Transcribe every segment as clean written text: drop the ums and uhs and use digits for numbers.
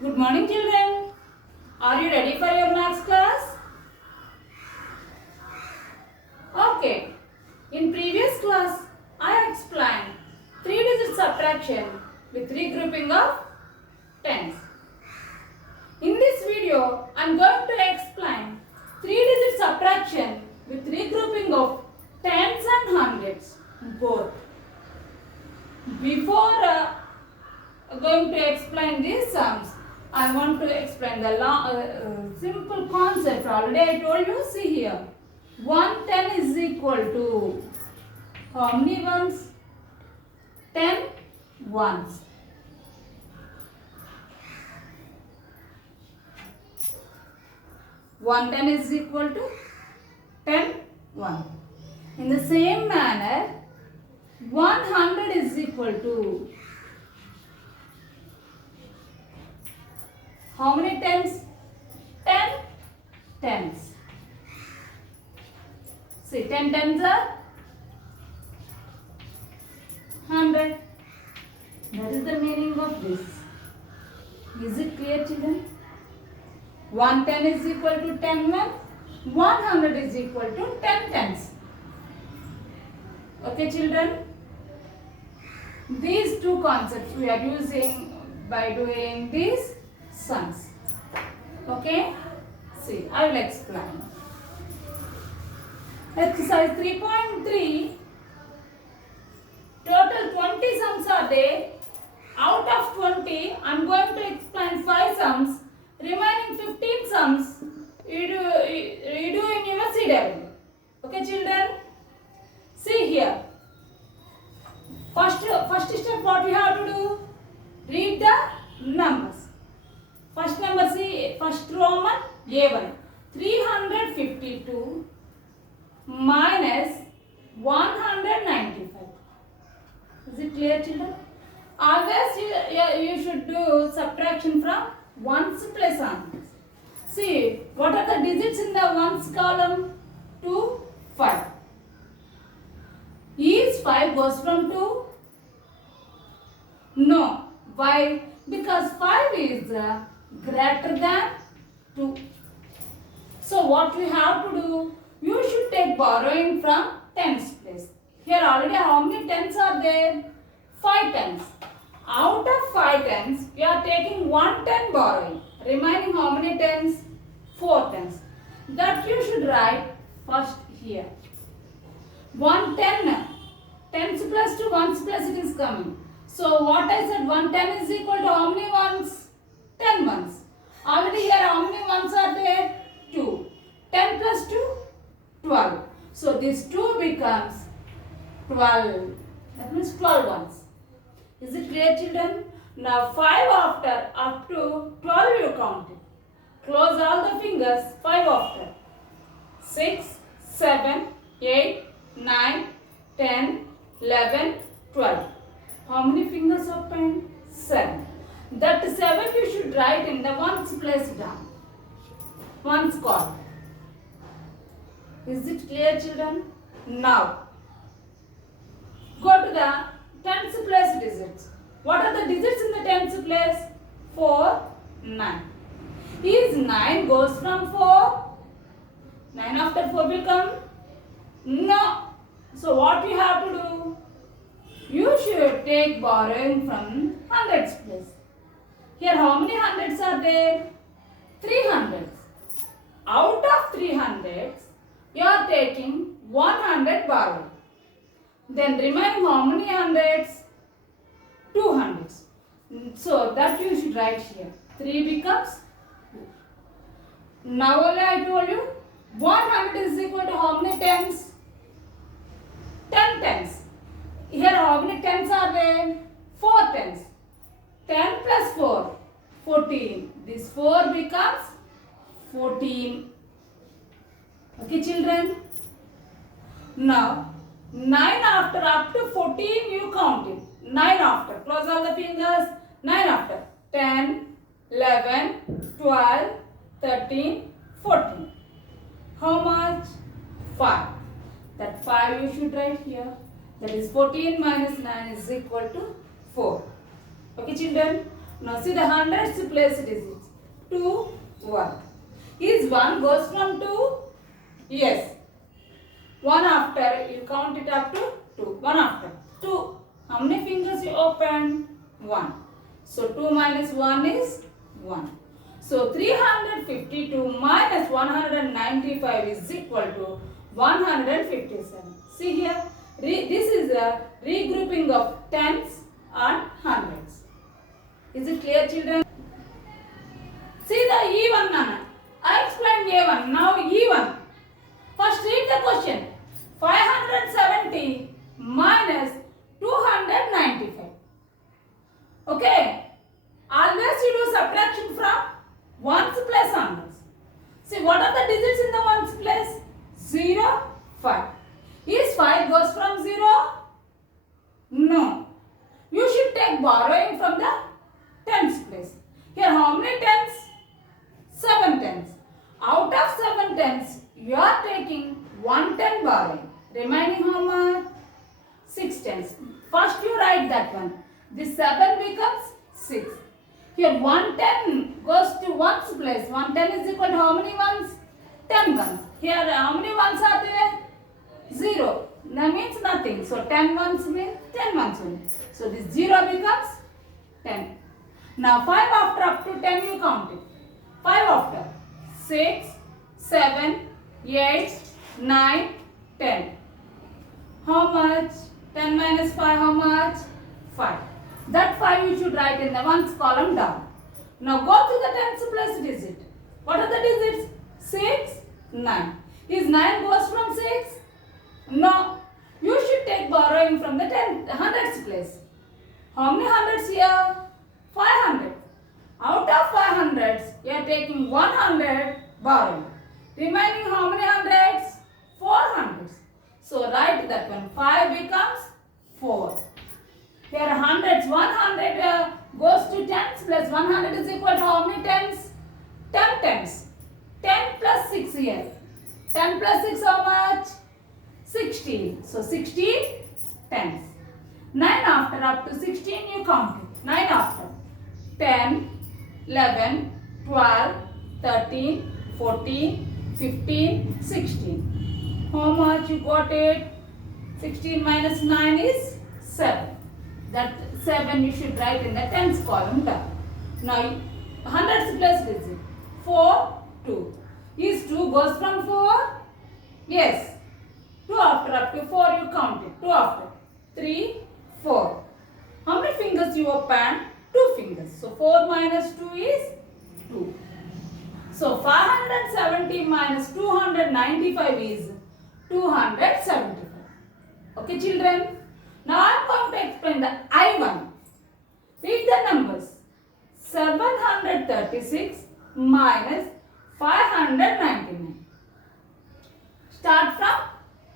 Good morning, children. Are you ready for your maths class? Okay. In previous class, I explained three-digit subtraction with regrouping of tens. In this video, I am going to explain three-digit subtraction with regrouping of tens and hundreds both. Before going to explain these sums, I want to explain the simple concept. Already I told you. See here, 110 is equal to how many ones? 10 ones. One 10 is equal to 10 1. In the same manner, 100 is equal to how many tens? 10 tens. See, 10 tens are 100. That is the meaning of this. Is it clear, children? 110 is equal to 10 1. 100 is equal to 10 tens. Okay, children? These two concepts we are using by doing these sums. Okay? See, I will explain. Exercise 3.3. Total 20 sums are there. Out of 20, I am going to explain 5 sums. Remaining 15 sums, you do in your CW. Okay, children? See here. First step, what we have to do? Read the numbers. First number, see, first Roman A1. 352 minus 195. Is it clear, children? Always you should do subtraction from ones plus hundreds. See, what are the digits in the ones column? 2, 5. Is 5 goes from 2? No. Why? Because 5 is greater than 2. So what we have to do? You should take borrowing from tens place. Here already how many tens are there? 5 tens. Out of 5 tens, you are taking 1 10 borrowing. Remaining how many tens? 4 tens. That you should write first here. 110. Tens plus to ones plus it is coming. So what I said, 110 is equal to how many ones? 10 ones. Already here how many ones are there? 2. 10 plus 2? 12. So this 2 becomes 12. That means 12 ones. Is it clear, children? Now 5 after up to 12 you count it. Close all the fingers. 5 after. 6, 7, 8, 9, 10, 11, 12. How many fingers open? 7. That 7 you should write in the ones place down. Ones column. Is it clear, children? Now, go to the tens place digits. What are the digits in the tens place? 4, 9. Is 9 goes from 4? 9 after 4 will come? No. So what we have to do? You should take borrowing from hundreds place. Here how many hundreds are there? 3 hundreds. Out of 3 hundreds, you are taking 100 borrowing. Then remaining how many hundreds? 2 hundreds. So that you should write here. 3 becomes 2. Now only I told you 100 is equal to how many tens? 10 tens. Here how many tens are there? 4 tens. 10 plus 4, 14. This 4 becomes 14. Okay, children? Now 9 after up to 14 you count it. 9 after. Close all the fingers. 9 after. 10, 11, 12, 13, 14. How much? 5. That 5 you should write here. That is 14 minus 9 is equal to 4. Okay, children. Now see the hundreds place digits. 2, 1. Is 1 goes from 2? Yes. 1 after, you count it up to 2. 1 after. 2. How many fingers you open? 1. So 2 minus 1 is 1. So 352 minus 195 is equal to 157. See here, this is a regrouping of tens and hundreds. Is it clear, children? See the even Nana. I explained A1. Now even. First read the question. 570 minus 295. Okay. Always you do subtraction from ones plus hundreds. See what are the digits in the ones place? 0, 5. Is 5 goes from 0? No. You should take borrowing from the tens place. Here how many tens? 7 tens. Out of 7 tens, you are taking 1 ten borrowing. Remaining how much? 6 tens. First you write that one. This 7 becomes 6. Here 1 10 goes to ones place. 1 10 is equal to how many ones? 10 ones. Here how many ones are there? 0. That means nothing. So 10 ones means 10 ones only. So this 0 becomes 10. Now 5 after up to 10 you count it. 5 after. 6, 7, 8, 9, 10. How much? 10 minus 5 how much? 5. That 5 you should write in the ones column down. Now go to the tens place digit. What are the digits? 6, 9. Is 9 goes from 6? No. You should take borrowing from the hundreds place. How many hundreds here? 500. Out of 500s, you are taking 100 borrowing. Remaining how many hundreds? 400s. So write that one. 5 becomes 4. Here hundreds. 100 goes to tens plus 100 is equal to how many tens? 10 tens. 10 plus 6 here. 10 plus 6 how much? 16. So 16 tens. 9 after up to 16 you count it. 9 after. 10, 11, 12, 13, 14, 15, 16. How much you got it? 16 minus 9 is 7. That 7 you should write in the tens column down. Now hundreds place digit. 4, 2. Is 2 goes from 4? Yes. 2 after up to 4 you count it. 2 after. 3, 4. How many fingers you open? 2 fingers. So 4 minus 2 is 2. So 570 minus 295 is 275. Okay children. Now I am going to explain the I1. Read the numbers. 736 minus 599. Start from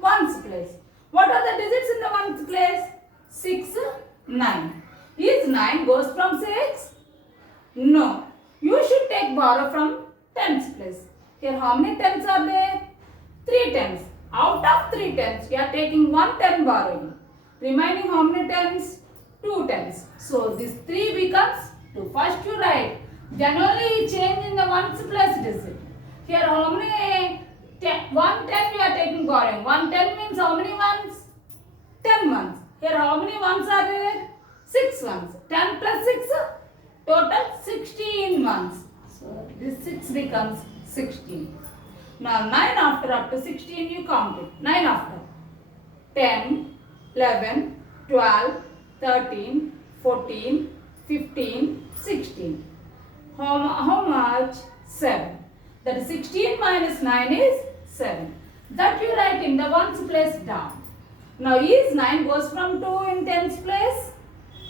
ones place. What are the digits in the ones place? 6, 9. Is 9 goes from 6? No. You should take borrow from tens place. Here how many tens are there? 3 tens. Out of 3 tens, you are taking 1 ten borrowing. Remaining how many tens? 2 tens. So this 3 becomes 2. First you write. Then only you change in the ones plus digit. Here how many? 1 10 you are taking borrowing. 1 10 means how many ones? 10 ones. Here how many ones are there? 6 ones. 10 plus 6, total 16 ones. So this 6 becomes 16. Now 9 after up to 16 you count it. 9 after. 10, 11, 12, 13, 14, 15, 16. How much? 7. That is 16 minus 9 is 7. That you write in the ones place down. Now is 9 goes from 2 in tens place?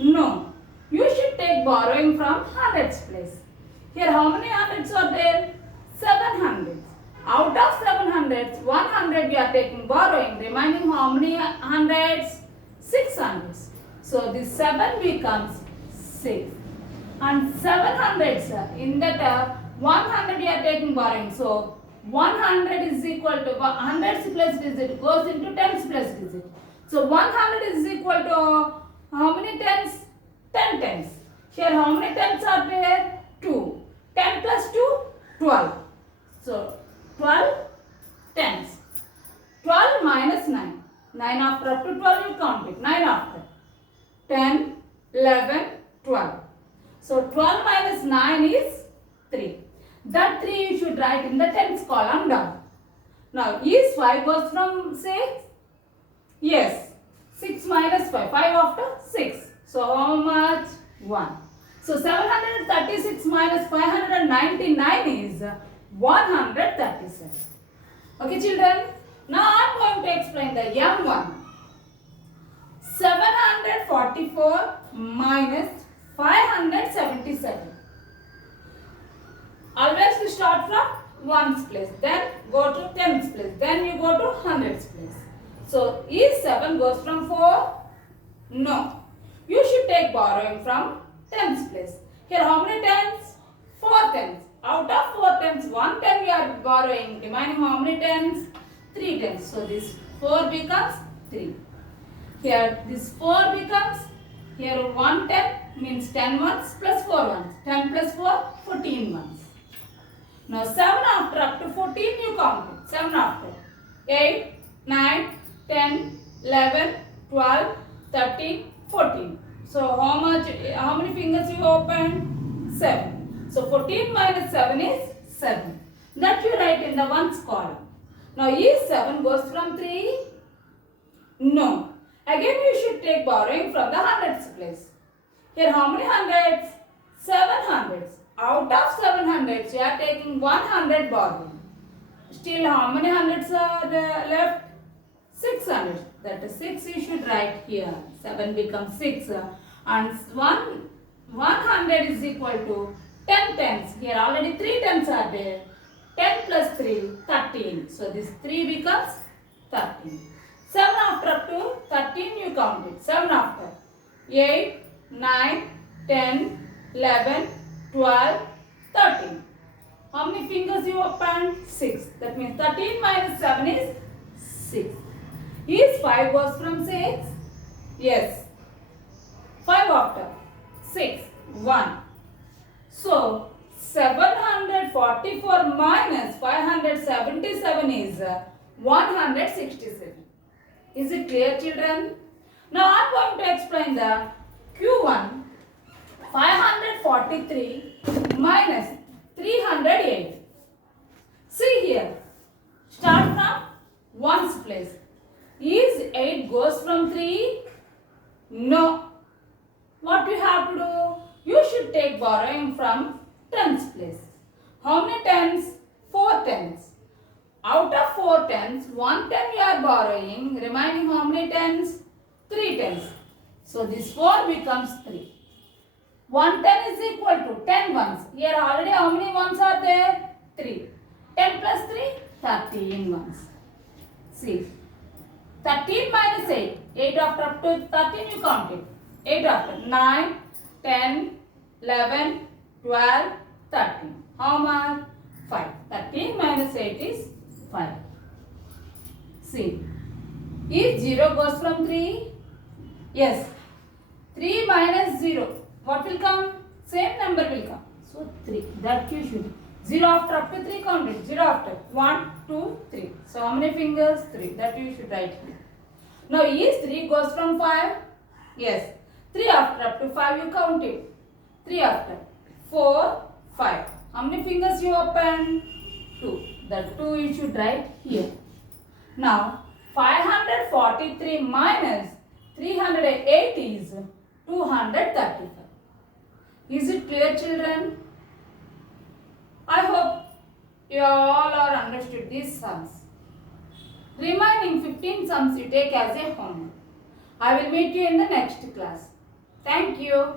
No. You should take borrowing from hundreds place. Here how many hundreds are there? 7 hundreds. Out of 7 hundreds, 100 you are taking borrowing. Remaining how many hundreds? 6 hundreds. So this 7 becomes 6. And 7 hundreds, in that 100 you are taking borrowing. So 100 is equal to hundreds plus digit goes into tens plus digit. So 100 is equal to how many tens? 10 tens. Here how many tens are there? 2. 10 plus 2, 12. So 12 tens. 12 minus 9. 9 after up to 12 you count it. 9 after. 10, 11, 12. So 12 minus 9 is 3. That 3 you should write in the tens column down. Now is 5 goes from 6? Yes. 6 minus 5. 5 after 6. So how much? 1. So 736 minus 599 is 137. Okay children. Now I am going to explain the young one. 744 minus 577. Always we start from ones place, then go to tens place, then you go to hundreds place. So is 7 goes from 4? No. You should take borrowing from tens place. Here how many tens? 4 tens. Out of 4 tens, 1 ten you are borrowing. Remaining how many tens? 3 tens. So this 4 becomes 3. Here this 4 becomes, here 1 10 means 10 ones plus 4 ones. 10 plus 4, 14 ones. Now 7 after up to 14 you count it. 7 after. 8, 9, 10, 11, 12, 13, 14. So how many fingers you open? 7. So 14 minus 7 is 7. That you write in the ones column. Now is 7 goes from 3? No. Again you should take borrowing from the hundreds place. Here how many hundreds? 7 hundreds. Out of 7 hundreds you are taking 100 borrowing. Still how many hundreds are left? 600. That is 6 you should write here. 7 becomes 6 and 100 is equal to 10 tens. Here already 3 tens are there. 10 plus 3, 13. So this 3 becomes 13. 7 after up to 13 you count it. 7 after. 8, 9, 10, 11, 12, 13. How many fingers you open? 6. That means 13 minus 7 is 6. Is 5 goes from 6? Yes. 5 after. 6. 1. So 744 minus 577 is 167. Is it clear children? Now I am going to explain the Q1. 543 minus 308. See here. Start from ones place. Is 8 goes from 3? No. What you have to do? You should take borrowing from tens place. How many tens? 4 tens. Out of 4 tens, 1 ten you are borrowing. Remaining how many tens? 3 tens. So this 4 becomes 3. 1 ten is equal to 10 ones. Here already how many ones are there? 3. 10 plus 3? 13 ones. See. 13 minus 8. 8 after up to 13 you count it. 8 after. 9, 10, 11, 12, 13. How much? 5. 13 minus 8 is 5. See. Is 0 goes from 3? Yes. 3 minus 0. What will come? Same number will come. So 3. That you should. 0 after up to 3 count it. 0 after. 1, 2, 3. So how many fingers? 3. That you should write here. Now is 3 goes from 5? Yes. 3 after up to 5 you count it. 3 after. 4, 5. How many fingers you open? 2. That 2 you should write here. Now 543 minus 308 is 235. Is it clear children? I hope you all are understood these sums. Remaining 15 sums you take as a homework. I will meet you in the next class. Thank you.